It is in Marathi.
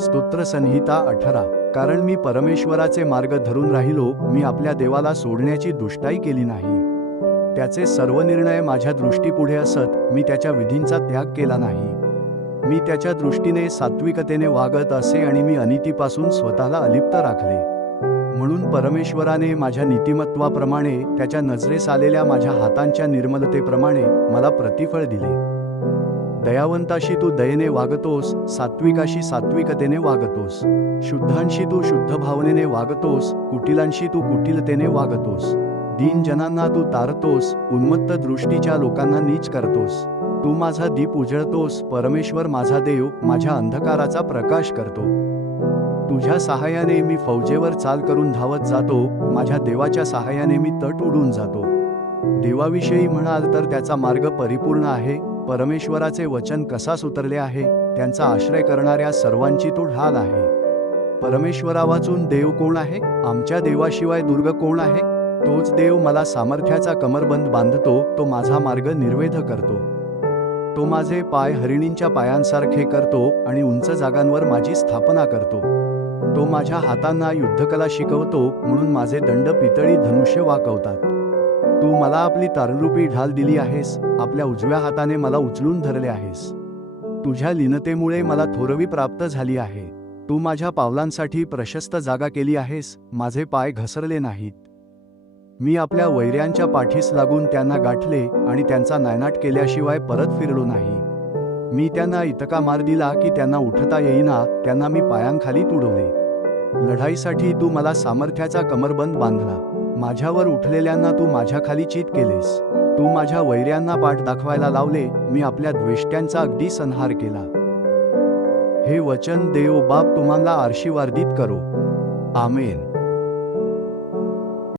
स्तोत्रसंहिता 18. कारण मी परमेश्वराचे मार्ग धरून राहिलो, मी आपल्या देवाला सोडण्याची दुष्टाई केली नाही. त्याचे सर्व निर्णय माझ्या दृष्टीपुढे असत, मी त्याच्या विधींचा त्याग केला नाही. मी त्याच्या दृष्टीने सात्विकतेने वागत असे आणि मी अनितीपासून स्वतःला अलिप्त राखले. म्हणून परमेश्वराने माझ्या नीतिमत्वाप्रमाणे, त्याच्या नजरेस आलेल्या माझ्या हातांच्या निर्मलतेप्रमाणे मला प्रतिफळ दिले. दयावंताशी तू दयेने वागतोस, सात्विकाशी सात्विकतेने वागतोस, शुद्धांशी तू शुद्ध भावनेने वागतोस, कुटिलांशी तू कुटिलतेने वागतोस. दीनजनांना तू तारतोस, उन्मत्त दृष्टीच्या लोकांना नीच करतोस. तू माझा दीप उजळतोस, परमेश्वर माझा देव माझ्या अंधकाराचा प्रकाश करतो. तुझ्या सहाय्याने मी फौजेवर चाल करून धावत जातो, माझ्या देवाच्या सहाय्याने मी तट उडून जातो. देवाविषयी म्हणाल तर त्याचा मार्ग परिपूर्ण आहे, परमेश्वराचे वचन कसास उतरले आहे, त्यांचा आश्रय करणाऱ्या सर्वांची तो ढाल आहे. परमेश्वरावाचून देव कोण आहे? आमच्या देवाशिवाय दुर्ग कोण आहे? तोच देव मला सामर्थ्याचा कमरबंद बांधतो, तो माझा मार्ग निर्वेध करतो. तो माझे पाय हरिणींच्या पायांसारखे करतो आणि उंच जागांवर माझी स्थापना करतो. तो माझ्या हातांना युद्धकला शिकवतो, म्हणून माझे दंड पितळी धनुष्य वाकवतात. तू मला आपली तारणरूपी ढाल दिली आहेस, आपल्या उजव्या हाताने मला उचलून धरले आहेस. तुझ्या लीनतेमुळे मला थोरवी प्राप्त झाली आहे. तू माझ्या पावलांसाठी प्रशस्त जागा केली आहेस, माझे पाय घसरले नाहीत. मी आपल्या वैऱ्यांच्या पाठीस लागून त्यांना गाठले आणि त्यांचा नायनाट केल्याशिवाय परत फिरलो नाही. मी त्यांना इतका मार दिला की त्यांना उठता येईना, त्यांना मी पायांखाली तुडवले. लढाईसाठी तू मला सामर्थ्याचा कमरबंद बांधला. माझ्यावर उठलेल्यांना तू माझ्या खाली चित केलेस. तू माझ्या वैऱ्यांना पाठ दाखवायला लावले, मी आपल्या द्वेष्ट्यांचा अगदी संहार केला. हे वचन देव बाप तुम्हाला आशीर्वादित करो. आमेन.